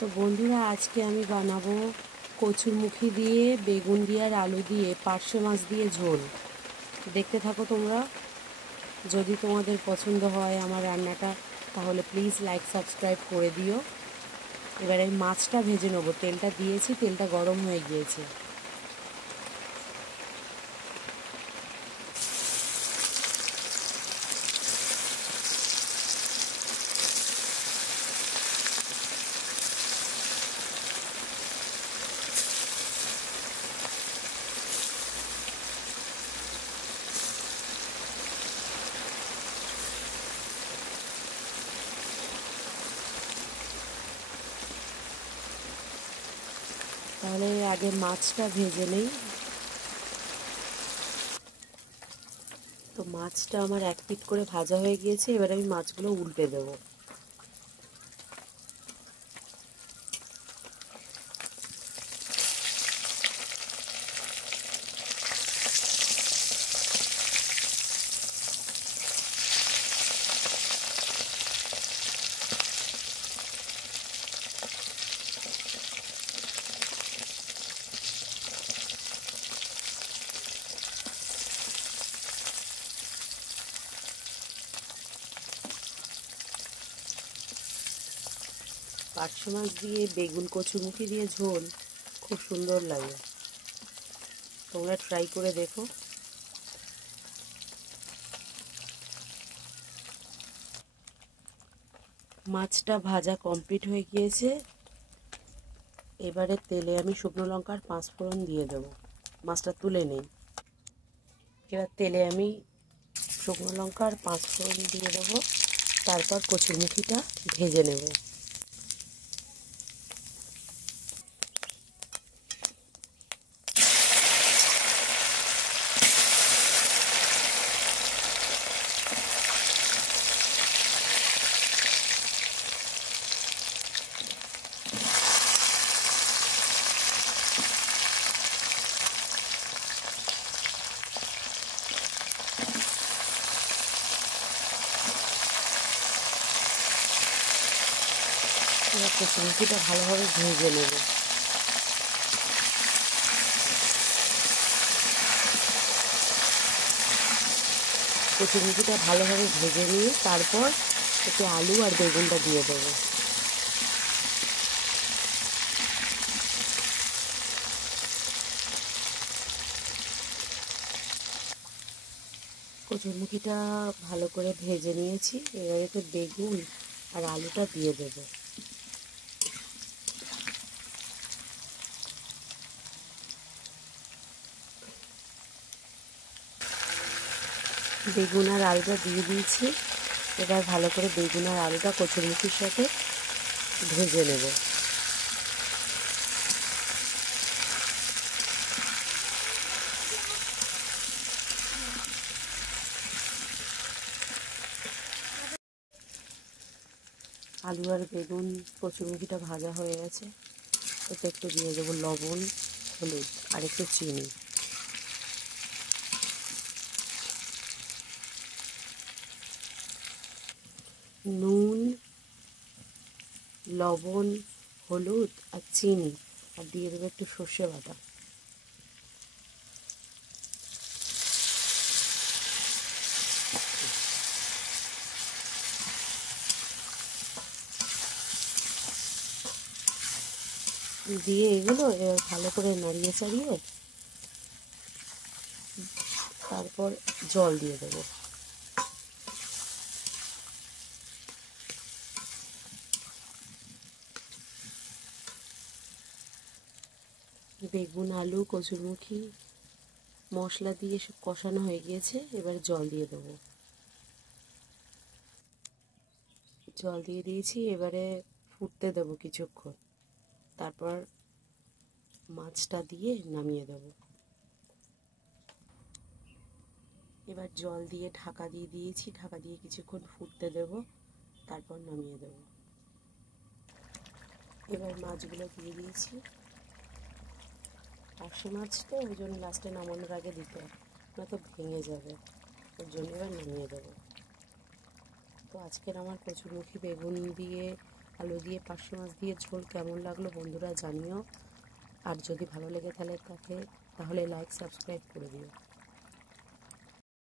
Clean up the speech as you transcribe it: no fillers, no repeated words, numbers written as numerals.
তো বন্ধুরা, আজকে আমি বানাবো কচুরমুখী দিয়ে বেগুন দিয়ে আর আলু দিয়ে পার্শে মাছ দিয়ে ঝোল। দেখতে থাকো তোমরা। যদি তোমাদের পছন্দ হয় আমার রান্নাটা, তাহলে প্লিজ লাইক সাবস্ক্রাইব করে দিও। এবারে মাছটা ভেজে নেবো। তেলটা দিয়েছি, তেলটা গরম হয়ে গিয়েছে। তাহলে আগে মাছটা ভেজে নেই। তো মাছটা আমার এক পিঠ করে ভাজা হয়ে গিয়েছে। এবার আমি মাছগুলো উল্টে দেবো। পার্শে মাছ দিয়ে বেগুন কচুরমুখী দিয়ে ঝোল খুব সুন্দর লাগে। তোমরা ট্রাই করে দেখো। মাছটা ভাজা কমপ্লিট হয়ে গিয়েছে। এবারে তেলে আমি শুকনো লঙ্কার 5 ফোড়ন দিয়ে দেবো। মাছটা তুলে নিই। এবার তেলে আমি শুকনো লঙ্কার 5 ফোড়ন দিয়ে দেবো। তারপর কচুরমুখীটা ভেজে নেব। এবার কচুরমুখীটা ভালোভাবে ভেজে নেব। কচুরমুখীটা ভালোভাবে ভেজে নিয়ে তারপর এতে আলু আর বেগুনটা দিয়ে দেবো। কচুরমুখীটা ভালো করে ভেজে নিয়েছি। এবার এতে বেগুন আর আলুটা দিয়ে দেবো। বেগুন আর আলুটা দিয়ে দিয়েছি। এবার ভালো করে বেগুন আর আলুটা কচুরমুখির সাথে ভেজে নেব। আলু আর বেগুন কচুরমুখিটা ভাজা হয়ে গেছে। এতে একটু দিয়ে দেবো লবণ, হলুদ আর একটু চিনি। নুন, লবণ, হলুদ আর চিনি, আর দিয়ে দেবো একটু সর্ষে বাটা। দিয়ে এগুলো এবার ভালো করে নাড়িয়ে চাড়িয়ে তারপর জল দিয়ে দেবো। বেগুন, আলু, কচুরমুখী মশলা দিয়ে সব কষানো হয়ে গিয়েছে। এবার জল দিয়ে দেবো। জল দিয়ে দিয়েছি। এবারে ফুটতে দেবো কিছুক্ষণ। তারপর মাছটা দিয়ে নামিয়ে দেবো। এবার জল দিয়ে ঢাকা দিয়ে দিয়েছি। ঢাকা দিয়ে কিছুক্ষণ ফুটতে দেবো। তারপর নামিয়ে দেবো। এবার মাছগুলো দিয়ে দিয়েছি। পার্শে মাছ তো ওই জন্য লাস্টে নামানোর আগে দিতে হয়, নয়তো ভেঙে যাবে। ওর জন্য এবার নামিয়ে দেবো। তো আজকের আমার কচুরমুখী বেগুন দিয়ে আলু দিয়ে পার্শে মাছ দিয়ে ঝোল কেমন লাগলো বন্ধুরা জানিও। আর যদি ভালো লেগে তাহলে লাইক সাবস্ক্রাইব করে দিও।